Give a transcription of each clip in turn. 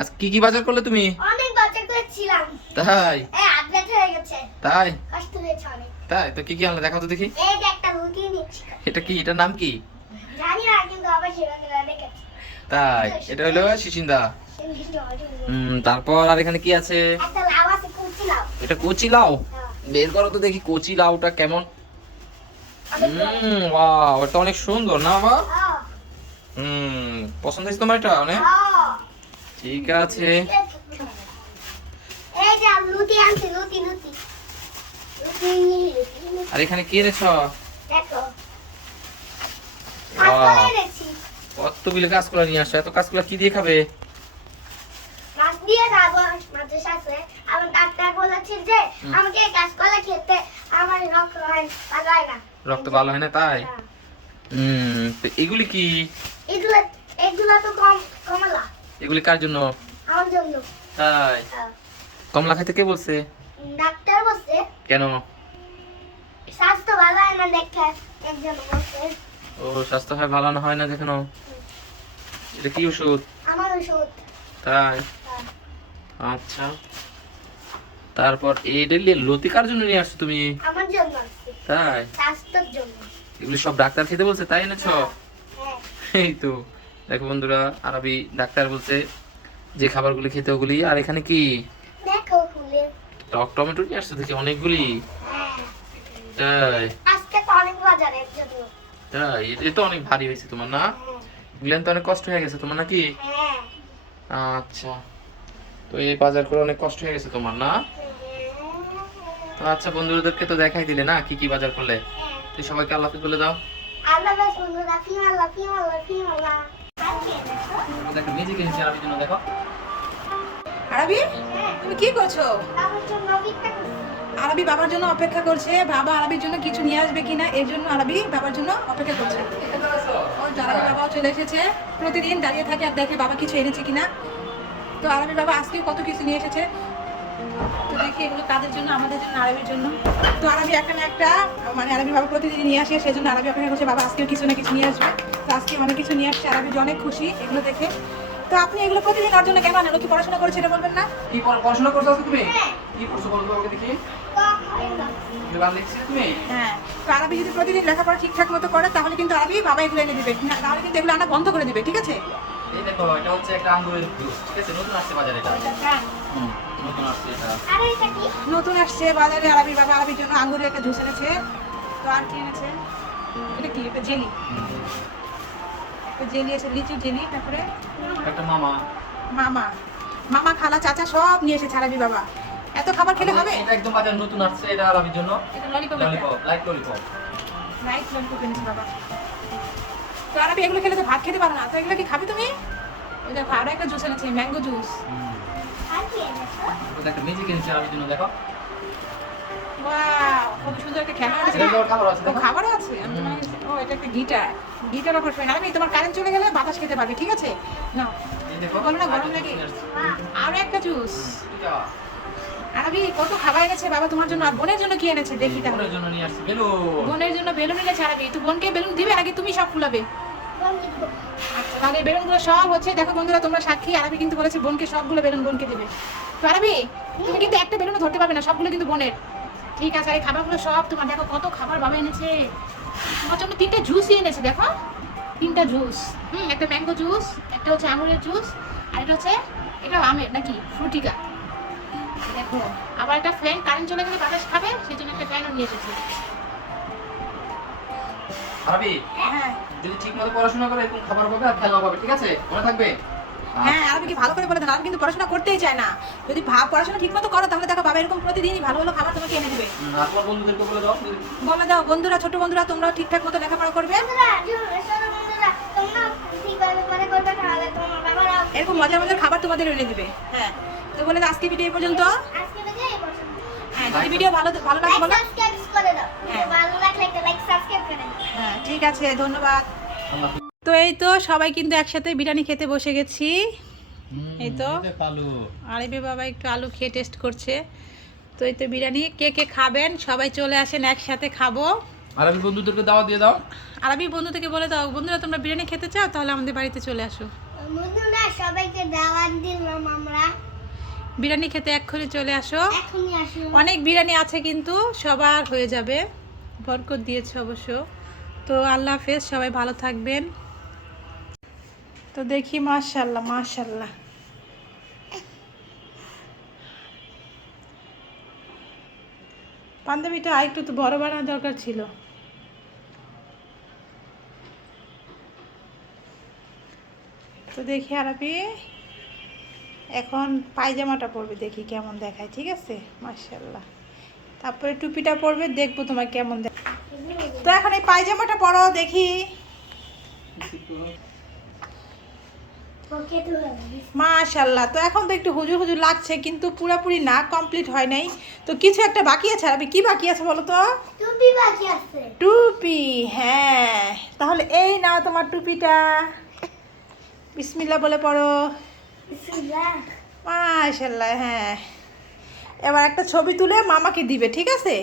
আজ কি কি বাজার করলে তুমি? অনেক বাজার করেছিলাম। তাই? আপডেট হয়ে গেছে। তাই? কষ্ট হয়েছে অনেক। তাই তো কি কি আনলে দেখাও তো দেখি। এই যে একটা রুটি নিচ্ছি। এটা কি? এটার নাম কি? জানি না কিন্তু আবার সেখানে দেখেছি। তাই এটা হলো সিসিন্দা। তারপর আর এখানে কি আছে? একটা লাউ আছে, কুচি লাউ। এটা কচি লাউ। হ্যাঁ। বের করো তো দেখি কচি লাউটা কেমন। অনেক বড়। ওয়াও, এটা অনেক সুন্দর না বাবা? হ্যাঁ, পছন্দ হয়েছে তোমার এটা অনেক? হ্যাঁ। ঠিক আছে। এই যে লুটি আনছি, লুটি লুটি। লুটি লুটি। আর এখানে কি এনেছো? দেখো। Wow. কাঁচকলা এনেছি। কতগুলো কাঁচকলা নিয়ে আসছো? এত কাঁচকলা কি দিয়ে খাবে? মাছ দিয়ে খাবো, মাছের সাথে। আমার ডাক্তার বলেছে যে আমাকে কাঁচকলা খেতে আমার রক্ত হয় ভালো হয় না। রক্ত ভালো হয় না তাই? হ্যাঁ। তো এগুলি কি? এগুলো এগুলো তো কমলা এগুলি কার জন্য? আমার জন্য। তাই? হ্যাঁ। কমলা খাইতে কে বলছে? ডাক্তার বলছে কেন? স্বাস্থ্য ভালো হয় না দেখে একজন বলছে। ও, স্বাস্থ্য হয় ভালো না হয় না দেখো। এটা কি ওষুধ? আমার ওষুধ। তাই? হ্যাঁ। আচ্ছা। তারপর এইটা লতি কার জন্য নিয়ে আসছো তুমি? আমার জন্য আছে, তাই? স্বাস্থ্যের জন্য। এগুলি সব ডাক্তার খেতে বলছে তাই এনেছো? হ্যাঁ। এই তো দেখো বন্ধুরা, আরবি ডাক্তার বলছে যে খাবারগুলি খেতে ওগুলি। আর এখানে কি? দেখো ফুলে। টক টমেটো নিয়ে আসছো দেখি অনেকগুলি। হ্যাঁ। তাই? আজকে তো অনেক বাজার এর জন্য। তাই? এটা তো অনেক ভারী হয়েছে তোমার না? হ্যাঁ। এগুলো তো অনেক কষ্ট হয়ে গেছে তোমার নাকি? হ্যাঁ। আচ্ছা, তো এই বাজার করে অনেক কষ্ট হয়ে গেছে তোমার না? তো আচ্ছা, বন্ধুদেরকে তো দেখাই দিলে না কি কি বাজার করলে। তো সবাইকে আল্লাহ হাফেজ বলে দাও। আল্লাহ হাফেজ বন্ধুরা, ফিমাল্লাহ ফিমাল্লাহ ফিমাল্লাহ। আজকে দেখো। দেখো নিজে কিনেছি আরবির জন্য, দেখো। আরবি, তুমি কি করছো? আমার জন্য অপেক্ষা করছি। আরবি বাবার জন্য অপেক্ষা করছে। বাবা আরবির জন্য কিছু নিয়ে আসবে কিনা এর জন্য আরবি বাবার জন্য অপেক্ষা করছে। ওই তো আরবি বাবাও চলে এসেছে। প্রতিদিন দাঁড়িয়ে থাকে আর দেখে বাবা কিছু এনেছে কিনা। তো আরবি বাবা আজকেও কত কিছু নিয়ে এসেছে। তো দেখি এগুলো কাদের জন্য, আমাদের জন্য, আরবির জন্য। তো আরবি একটা না একটা মানে আরবি বাবা প্রতিদিন নিয়ে আসে, সেই জন্য আরবি অপেক্ষা করছে বাবা আজকেও কিছু না কিছু নিয়ে আসবে। তো আজকে অনেক কিছু নিয়ে আসছে, আরবি অনেক খুশি এগুলো দেখে। তো আপনি এগুলো প্রতিদিন ওর জন্য কেন আনেন? ও কি পড়াশোনা করেছে এটা বলবেন না? কি পড়াশোনা করছো তুমি? কি পড়ছো বলো তো আমাকে দেখি। তো হয় না। গান লিখছো তুমি? হ্যাঁ, তো আরবি যদি প্রতিদিন লেখাপড়া ঠিকঠাক মতো করে তাহলে কিন্তু আরবি বাবা এগুলো এনে দিবে, না তাহলে কিন্তু এগুলো আনা বন্ধ করে দিবে, ঠিক আছে? এই দেখো, এটা হচ্ছে একটা আঙ্গুরের জুস, ঠিক আছে? নতুন আসছে বাজারে এটা। নতুন আসছে এটা। আর এটা কি? নতুন আসছে বাজারে আরবি বাবা আরবির জন্য আঙ্গুরের একটা জুস এনেছে। তো আর কি এনেছে? এটা কি? এটা জেলি। জেলি আছে, লিচু জেলি। তারপরে একটা মামা। মামা মামা খালা চাচা সব নিয়ে এসেছে আরবি বাবা। এত খাবার খেলে হবে? এটা একদম বাজার নতুন আসছে, এটা আরবির জন্য। এটা lollipop, lollipop, light lollipop. Right lollipop এনেছে বাবা। তো আরবি এগুলো খেলে তো ভাত খেতে পারো না, তো এগুলো কি খাবে তুমি? ওই দেখো আরো একটা জুস এনেছে, ম্যাঙ্গো জুস। আর কি এনেছো? এটা একটা মিউজিক কিনেছি আরবির জন্য, দেখো। ওয়াও, কত সুন্দর একটা খেলনা আছে। এটার খাবার আছে, ও দেখো। খাবারও আছে। আমি তো মানে ও এটা একটা গিটার। Guitar offer friend. আমি তোমার কারেন্ট চলে গেলে বাতাস খেতে পারবে, ঠিক আছে? নাও। এই দেখো। বলো না গরম লাগে? বাহ, আরো একটা জুস। এটা আরবি কত খাবার এনেছে বাবা তোমার জন্য, আর বোনের জন্য কি এনেছে দেখি তাহলে। ওর জন্য নিয়ে আসছি বেলুন। বোনের জন্য বেলুন এনেছে আরবি। তো বোনকে বেলুন দিবে নাকি তুমি সব ফুলাবে? কোন কিছু? আচ্ছা, তাহলে এই বেলুনগুলো সব হচ্ছে, দেখো বন্ধুরা তোমরা সাক্ষী, আরবি কিন্তু বলেছে বোনকে সবগুলো বেলুন বোনকে দিবে। তো আরবি তুমি কিন্তু একটা বেলুনও ধরতে পারবে না, সবগুলো কিন্তু বোনের। ঠিক আছে, আর এই খাবারগুলো সব তোমার। দেখো কত খাবার বাবা এনেছে তোমার জন্য। 3টে জুসই এনেছে, দেখো 3টা জুস। একটা ম্যাঙ্গো জুস, একটা হচ্ছে আঙুরের জুস, আর এটা হচ্ছে এটা আমের নাকি ফ্রুটিকা। দেখো আবার একটা ফ্যান, কারেন্ট চলে গেলে বাতাস খাবে সেই জন্য একটা ফ্যানও নিয়ে এসেছে। আরবি, হ্যাঁ যদি ঠিকমতো পড়াশোনা করে এরকম খাবার পাবে আর খেলাও পাবে, ঠিক আছে? মনে থাকবে? হ্যাঁ, আরবি কি ভালো করে বলে দেন। আরবি কিন্তু পড়াশোনা করতেই চায় না। যদি পড়াশোনা ঠিক মতো করো তাহলে দেখো বাবা এরকম প্রতিদিনই ভালো ভালো খাবার তোমাকে এনে দেবে। আর তোমার বন্ধুদেরকে বলে দাও। বলে দাও বন্ধুরা, ছোট বন্ধুরা তোমরাও ঠিকঠাক মতো লেখাপড়া করবে। বন্ধুরা, শোনো বন্ধুরা, তোমরা ঠিকভাবে পড়া করবে তাহলে তোমার বাবারা এরকম মজার মজার খাবার তোমাদের এনে দিবে। হ্যাঁ, তো বলে দাও আজকে ভিডিও এই পর্যন্ত। আজকে থেকে এই পর্যন্ত। হ্যাঁ, যদি ভিডিও ভালো ভালো লাগে লাইক বলো। সাবস্ক্রাইব করে দাও। হ্যাঁ। ভালো লাগলে একটা লাইক সাবস্ক্রাইব করে দাও। হ্যাঁ ঠিক আছে, ধন্যবাদ। আল্লাহ। তো এই তো সবাই কিন্তু একসাথে বিরিয়ানি খেতে বসে গেছি। এই তো আলু। আরবি বাবা একটু আলু খেয়ে টেস্ট করছে। তো এই তো বিরিয়ানি, কে কে খাবেন সবাই চলে আসেন একসাথে খাবো। আরবি বন্ধুদেরকে দাওয়াত দিয়ে দাও। আরবি বন্ধু থেকে বলে দাও, বন্ধুরা তোমরা বিরিয়ানি খেতে চাও তাহলে আমাদের বাড়িতে চলে আসো। বন্ধুরা, সবাইকে দাওয়াত দিলাম বিরিয়ানি খেতে এক্ষুনি চলে আসো। এখনই আসুন। অনেক বিরিয়ানি আছে কিন্তু সবার হয়ে যাবে, বরকত দিয়েছে অবশ্য। তো আল্লাহ হাফেজ, সবাই ভালো থাকবেন। তো দেখি, মাশাআল্লাহ মাশাআল্লাহ। পাঞ্জাবিটা আরেকটু তো বড় বানানোর দরকার ছিল। তো দেখি আরবি এখন পায়জামাটা পরবে, দেখি কেমন দেখায়। ঠিক আছে, মাশাআল্লাহ। তারপরে টুপিটা পরবে, দেখবো তোমার কেমন দেখায়। তো এখন এই পায়জামাটা পরো দেখি। ওকে তো মাশাআল্লাহ। তো এখন তো একটু হুজুর হুজুর লাগছে, কিন্তু পুরোপুরি না, কমপ্লিট হয় নাই। তো কিছু একটা বাকি আছে আরবি, কি বাকি আছে বলো তো? টুপি বাকি আছে। টুপি, হ্যাঁ। তাহলে এই নাও তোমার টুপিটা, বিসমিল্লাহ বলে পড়ো। বিসমিল্লাহ। মাশাআল্লাহ, হ্যাঁ। এবার একটা ছবি তুলে মামাকে দিবে, ঠিক আছে?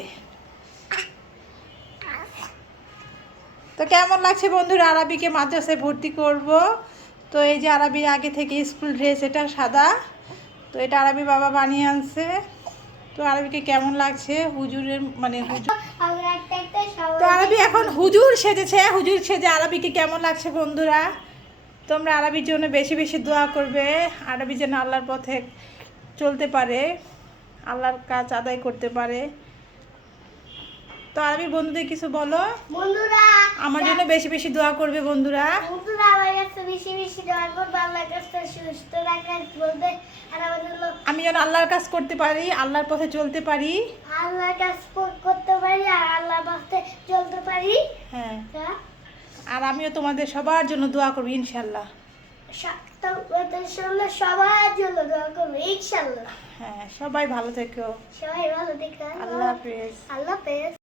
তো কেমন লাগছে বন্ধুরা, আরবিকে মাদ্রাসায় ভর্তি করব। তো এই যে আরবির আগে থেকে স্কুল ড্রেস, এটা সাদা। তো এটা আরবি বাবা বানিয়ে আনছে। তো আরবিকে কেমন লাগছে, হুজুরের মানে হুজুর। আমরা একটা তো সবাই আরবি এখন হুজুর সেজেছে, হুজুর সেজে আরবিকে কেমন লাগছে বন্ধুরা? তোমরা আরবির জন্য বেশি বেশি দোয়া করবে, আরবি যেন আল্লাহর পথে চলতে পারে, আল্লাহর কাজ আদায় করতে পারে। তো আরবি বন্ধুদের কিছু বলো। বন্ধুরা আমার জন্য বেশি বেশি দোয়া করবে বন্ধুরা। বন্ধুরা আমার কাছে বেশি বেশি দোয়া করবে, আল্লাহর কাছে সুস্থ রাখার বলবে। আর আমাদের হলো আমি যেন আল্লাহর কাজ করতে পারি, আল্লাহর পথে চলতে পারি। আল্লাহর কাজ করতে পারি আর আল্লাহর পথে চলতে পারি। হ্যাঁ, হ্যাঁ, আর আমিও তোমাদের সবার জন্য দোয়া করবো ইনশাল্লাহ। সবার জন্য দোয়া করবো ইনশাআল্লাহ। হ্যাঁ, সবাই ভালো থেকো। সবাই ভালো দেখো। আল্লাহ হাফেজ। আল্লাহ হাফেজ।